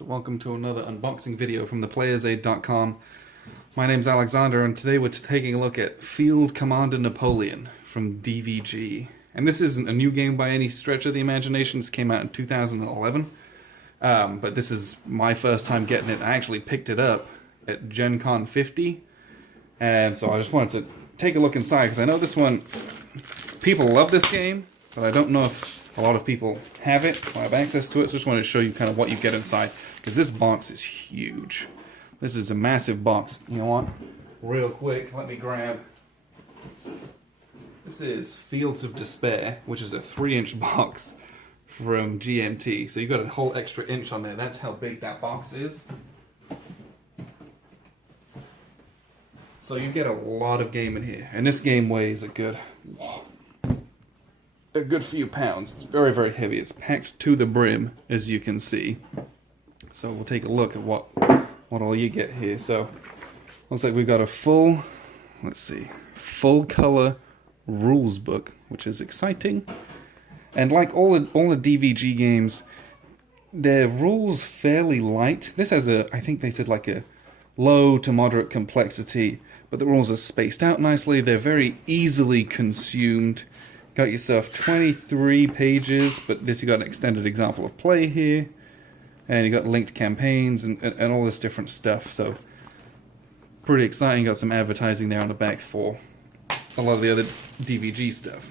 So welcome to another unboxing video from theplayersaid.com. My name's Alexander, and today we're taking a look at Field Commander Napoleon from DVG. And this isn't a new game by any stretch of the imagination. This came out in 2011. But this is my first time getting it. I actually picked it up at Gen Con 50. And so I just wanted to take a look inside, because I know this one, people love this game, but I don't know if a lot of people have it or have access to it. So just wanted to show you kind of what you get inside, because this box is huge. This is a massive box. You know what? Real quick, let me grab. This is Fields of Despair, which is a 3-inch box from GMT. So you've got a whole extra inch on there. That's how big that box is. So you get a lot of game in here. And this game weighs a good few pounds. It's very, very heavy. It's packed to the brim, as you can see. So we'll take a look at what all you get here. So looks like we've got a full color rules book, which is exciting. And like all the DVG games, their rules fairly light. This has I think they said like a low to moderate complexity, but the rules are spaced out nicely. They're very easily consumed. Got yourself 23 pages, but you got an extended example of play here, and you got linked campaigns and all this different stuff. So pretty exciting. Got some advertising there on the back for a lot of the other DVG stuff.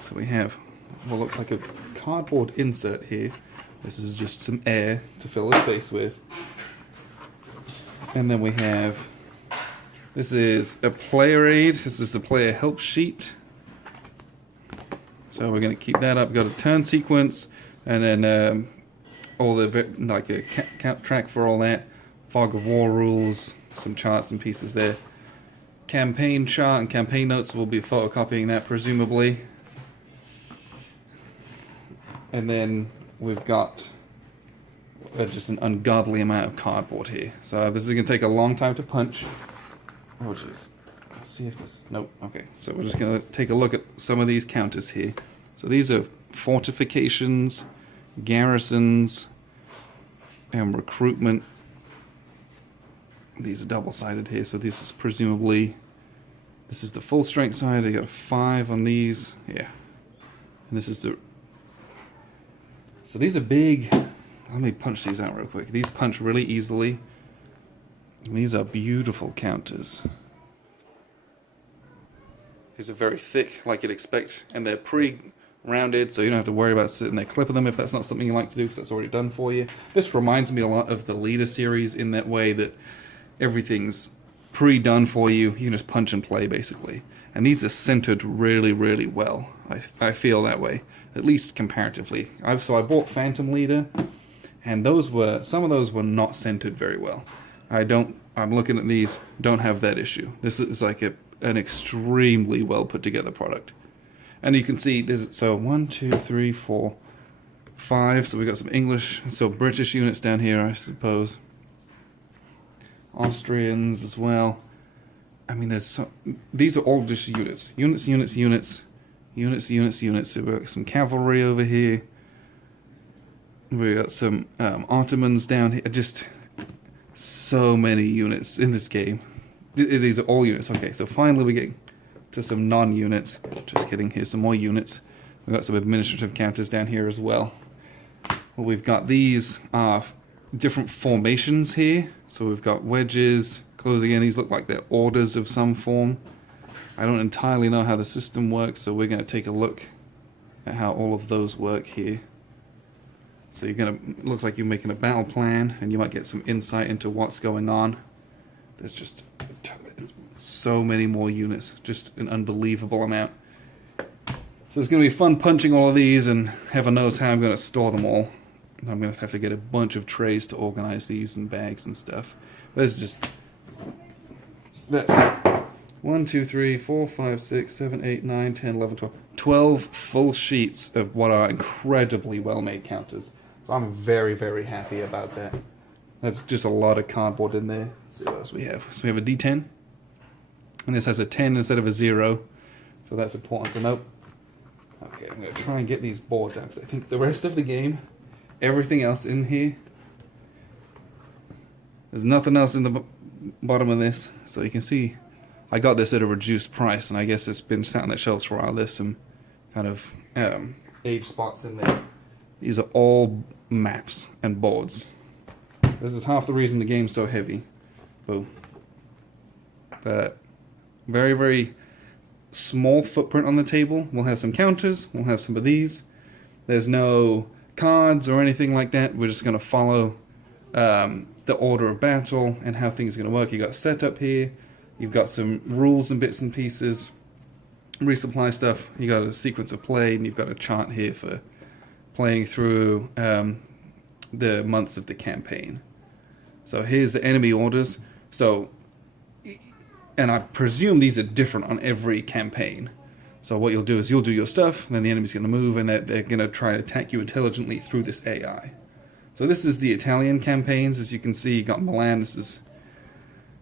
So we have what looks like a cardboard insert here. This is just some air to fill the space with. And then we have, this is a player aid. This is the player help sheet. So we're going to keep that up. We've got a turn sequence, and then all the, like a cap track for all that. Fog of War rules, some charts and pieces there. Campaign chart and campaign notes, will be photocopying that presumably. And then we've got just an ungodly amount of cardboard here. So this is going to take a long time to punch. Oh jeez. Let's see if this... Nope. Okay. So we're just going to take a look at some of these counters here. So these are fortifications, garrisons, and recruitment. These are double-sided here, so this is presumably... This is the full strength side. I got a 5 on these. Yeah. And this is the... So these are big. Let me punch these out real quick. These punch really easily. And these are beautiful counters. These are very thick, like you'd expect, and they're pre-rounded, so you don't have to worry about sitting there clipping them if that's not something you like to do, because that's already done for you. This reminds me a lot of the Leader series in that way, that everything's pre-done for you. You can just punch and play, basically. And these are centered really, really well. I feel that way, at least comparatively. So I bought Phantom Leader, and some of those were not centered very well. I'm looking at these, don't have that issue. This is like an extremely well put together product. And you can see there's 1, 2, 3, 4, 5. So we got some English, so British units down here, I suppose. Austrians as well. I mean, these are all just units. Units. So we've got some cavalry over here. We got some Ottomans down here. Just so many units in this game. These are all units. Okay, so finally we get to some non-units. Just kidding, here's some more units. We've got some administrative counters down here as well. Well, we've got these different formations here. So we've got wedges, closing in. These look like they're orders of some form. I don't entirely know how the system works, so we're going to take a look at how all of those work here. So looks like you're making a battle plan, and you might get some insight into what's going on. There's just so many more units, just an unbelievable amount. So it's going to be fun punching all of these, and heaven knows how I'm going to store them all. I'm going to have to get a bunch of trays to organize these in bags and stuff. That's 1, 2, 3, 4, 5, 6, 7, 8, 9, 10, 11, 12. 12 full sheets of what are incredibly well-made counters. So I'm very, very happy about that. That's just a lot of cardboard in there. Let's see what else we have. So we have a D10. And this has a 10 instead of a 0. So that's important to note. Okay, I'm going to try and get these boards out, because I think the rest of the game, everything else in here There's nothing else in the bottom of this, so you can see I got this at a reduced price, and I guess it's been sat on the shelves for a while. There's some kind of age spots in there. These are all maps and boards. This is half the reason the game's so heavy. Boom. Very, very small footprint on the table. We'll have some counters. We'll have some of these. There's no cards or anything like that. We're just going to follow the order of battle and how things are going to work. You've got setup here. You've got some rules and bits and pieces. Resupply stuff. You got a sequence of play, and you've got a chart here for playing through the months of the campaign. So here's the enemy orders. So, and I presume these are different on every campaign. So what you'll do is you'll do your stuff, and then the enemy's going to move, and they're going to try to attack you intelligently through this AI. So this is the Italian campaigns. As you can see, you got Milan. This is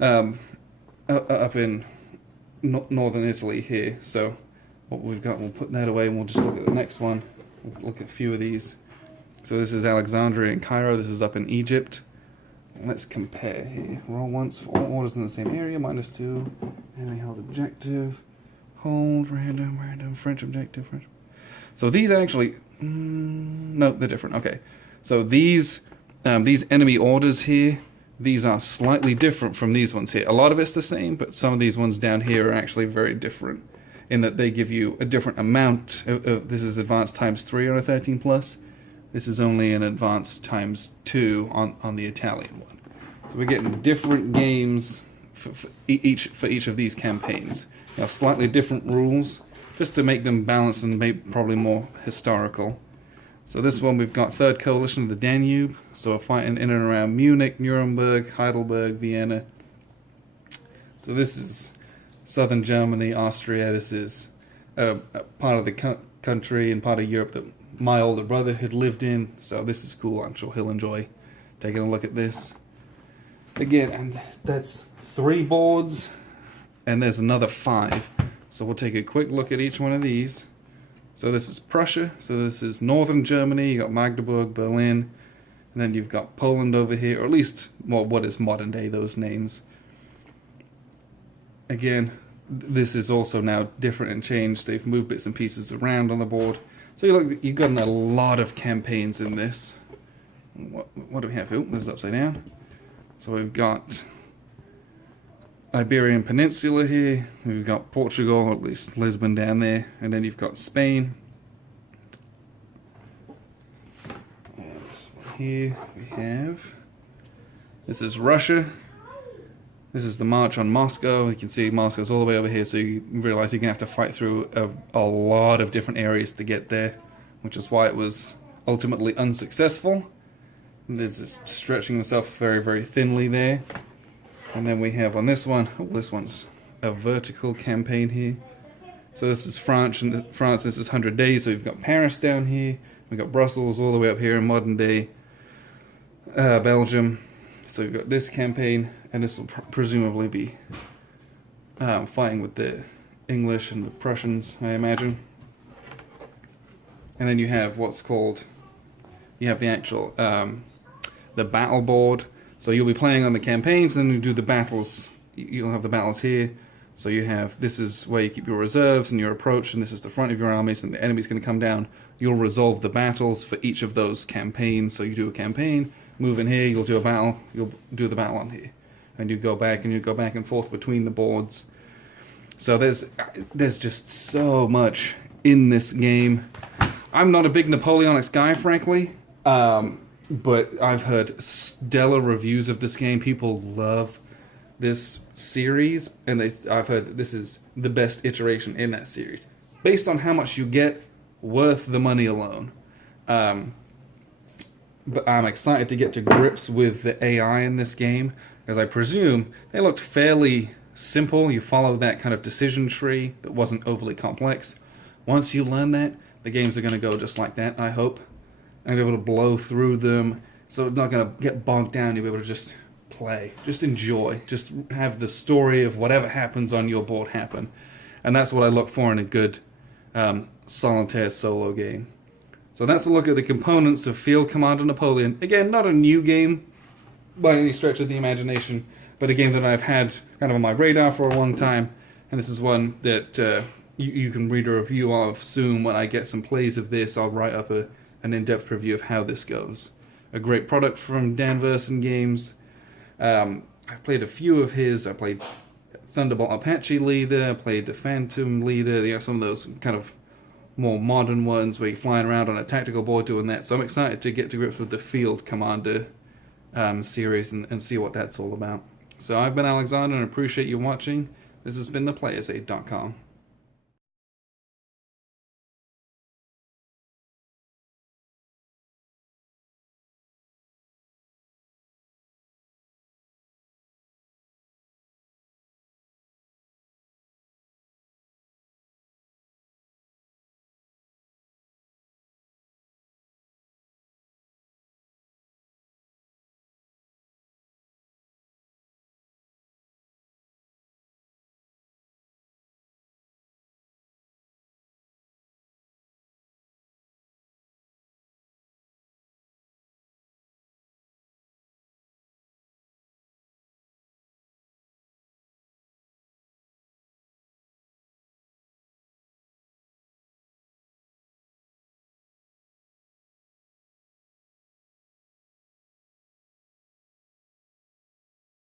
up in northern Italy here. So what we've got, we'll put that away, and we'll just look at the next one. We'll look at a few of these. So this is Alexandria and Cairo. This is up in Egypt. Let's compare here. Roll once for all orders in the same area, -2. Enemy held objective. Hold, random, French objective, French. So these actually, no, they're different. Okay. So these enemy orders here, these are slightly different from these ones here. A lot of it's the same, but some of these ones down here are actually very different in that they give you a different amount. This is advanced ×3 on a 13+. This is only an advanced ×2 on the Italian one. So we're getting different games for each of these campaigns. Now, slightly different rules, just to make them balanced and probably more historical. So this one we've got Third Coalition of the Danube. So we're fighting in and around Munich, Nuremberg, Heidelberg, Vienna. So this is southern Germany, Austria. This is a part of the country and part of Europe that my older brother had lived in, so this is cool. I'm sure he'll enjoy taking a look at this. Again, and that's 3 boards, and there's another 5. So we'll take a quick look at each one of these. So this is Prussia, so this is northern Germany, you got Magdeburg, Berlin, and then you've got Poland over here, or at least what is modern day those names. Again, this is also now different and changed. They've moved bits and pieces around on the board. So you've got a lot of campaigns in this. What do we have? Oh, this is upside down. So we've got Iberian Peninsula here. We've got Portugal, or at least Lisbon down there. And then you've got Spain. And this one here we have. This is Russia. This is the march on Moscow. You can see Moscow's all the way over here, so you realize you're going to have to fight through a lot of different areas to get there, which is why it was ultimately unsuccessful. There's just stretching himself very, very thinly there. And then we have on this one, this one's a vertical campaign here. So this is France, this is 100 days, so we've got Paris down here, we've got Brussels all the way up here in modern day Belgium. So we've got this campaign, and this will presumably be fighting with the English and the Prussians, I imagine. And then you have what's called, you have the actual, the battle board. So you'll be playing on the campaigns, and then you do the battles. You'll have the battles here. So you have, this is where you keep your reserves and your approach, and this is the front of your armies, and the enemy's going to come down. You'll resolve the battles for each of those campaigns. So you do a campaign, move in here, you'll do a battle, you'll do the battle on here. And you go back and forth between the boards. So there's just so much in this game. I'm not a big Napoleonics guy, frankly, but I've heard stellar reviews of this game. People love this series, and I've heard that this is the best iteration in that series. Based on how much you get, worth the money alone. But I'm excited to get to grips with the AI in this game, as I presume they looked fairly simple. You follow that kind of decision tree that wasn't overly complex. Once you learn that, the games are going to go just like that, I hope. And be able to blow through them, so it's not going to get bogged down. You'll be able to just play, just enjoy, just have the story of whatever happens on your board happen. And that's what I look for in a good solitaire solo game. So that's a look at the components of Field Commander Napoleon. Again, not a new game. by any stretch of the imagination, but a game that I've had kind of on my radar for a long time, and this is one that you can read a review of soon. When I get some plays of this, I'll write up an in-depth review of how this goes. A great product from Dan Verson Games. I've played a few of his. I played Thunderbolt Apache Leader, I played the Phantom Leader, some of those kind of more modern ones where you're flying around on a tactical board doing that. So I'm excited to get to grips with the Field Commander series and see what that's all about. So I've been Alexander and appreciate you watching. This has been theplayersaid.com.